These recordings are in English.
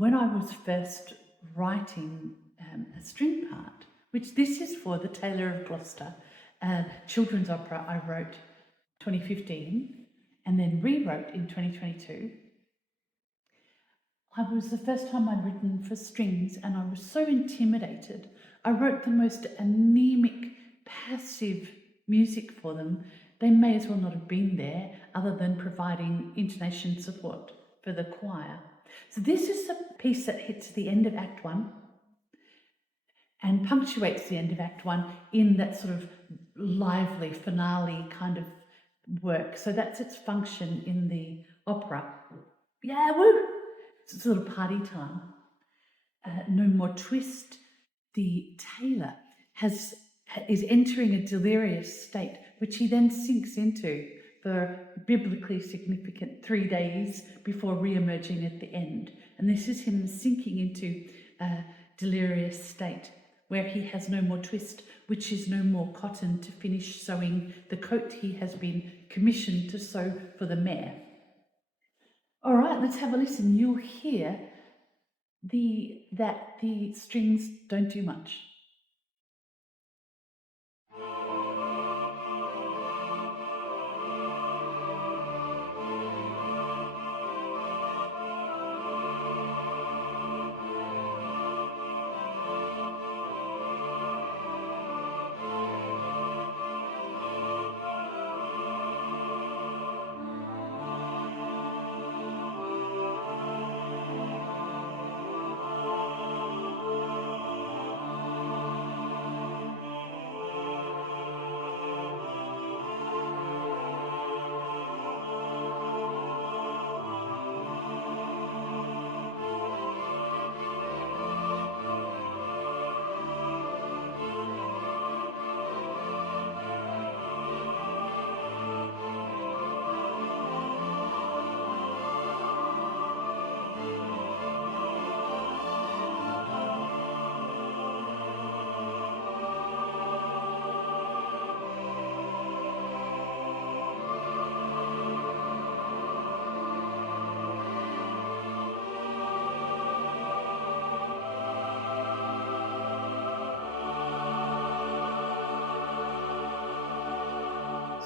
when I was first writing a string part, which this is for the Tailor of Gloucester children's opera I wrote 2015 and then rewrote in 2022. I was the first time I'd written for strings and I was so intimidated. I wrote the most anemic, passive music for them. They may as well not have been there other than providing intonation support for the choir. So this is a piece that hits the end of Act 1 and punctuates the end of Act 1 in that sort of lively finale kind of work. So that's its function in the opera. Yeah, woo! It's sort of party time. No more twist. The tailor is entering a delirious state, which he then sinks into for biblically significant 3 days before re-emerging at the end. And this is him sinking into a delirious state where he has no more twist, which is no more cotton to finish sewing the coat he has been commissioned to sew for the All right, let's have a listen. You'll hear that the strings don't do much.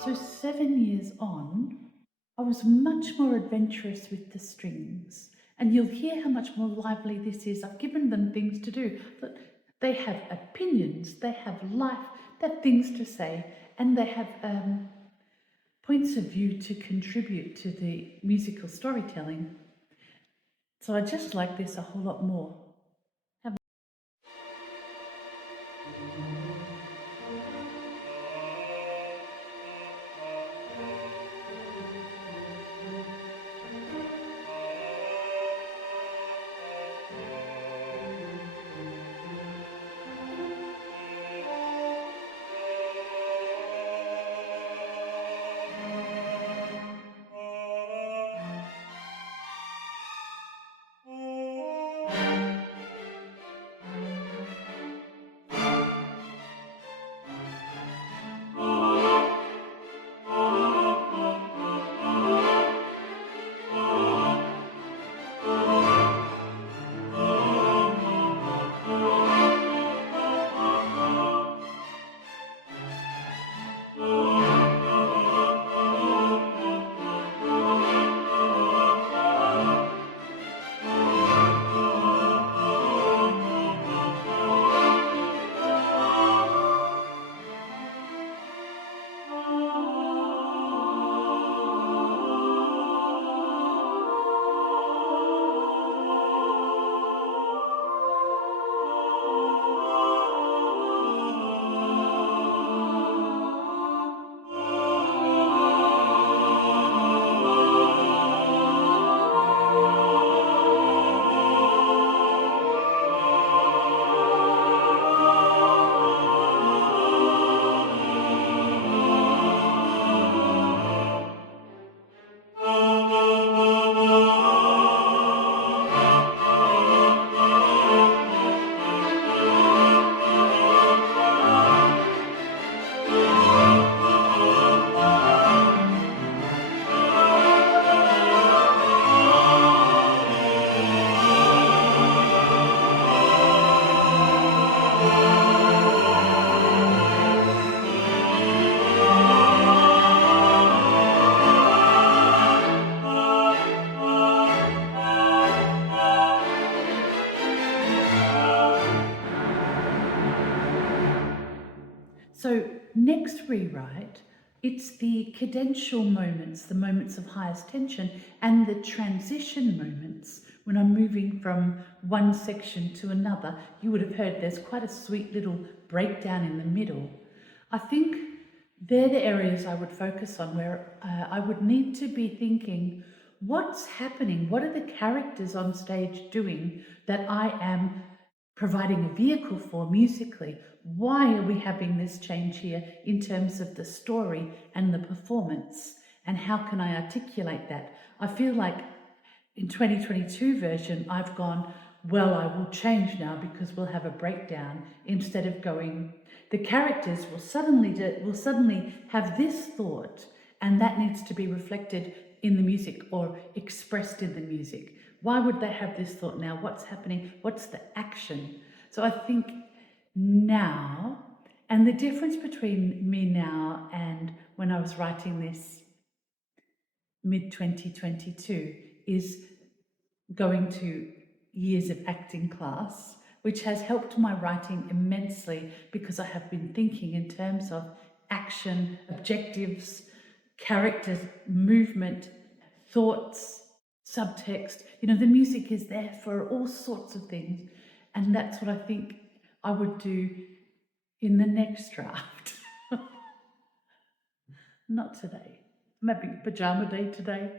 So 7 years on, I was much more adventurous with the strings. And you'll hear how much more lively this is. I've given them things to do. But they have opinions, they have life, they have things to say, and they have points of view to contribute to the musical storytelling. So I just like this a whole lot more. next rewrite, it's the cadential moments, the moments of highest tension, and the transition moments when I'm moving from one section to another. You would have heard there's quite a sweet little breakdown in the middle. I think they're the areas I would focus on, where I would need to be thinking, what's happening? What are the characters on stage doing that I am providing a vehicle for musically? Why are we having this change here in terms of the story and the performance? And how can I articulate that? I feel like in 2022 version, I've gone, well, I will change now because we'll have a breakdown, instead of going, the characters will suddenly have this thought, and that needs to be reflected in the music or expressed in the music. Why would they have this thought now? What's happening? What's the action? So I think now, and the difference between me now and when I was writing this mid 2022 is going to years of acting class, which has helped my writing immensely because I have been thinking in terms of action, objectives, characters, movement, thoughts, subtext. You know, the music is there for all sorts of things. And that's what I think I would do in the next draft. Not today. I'm having pajama day today.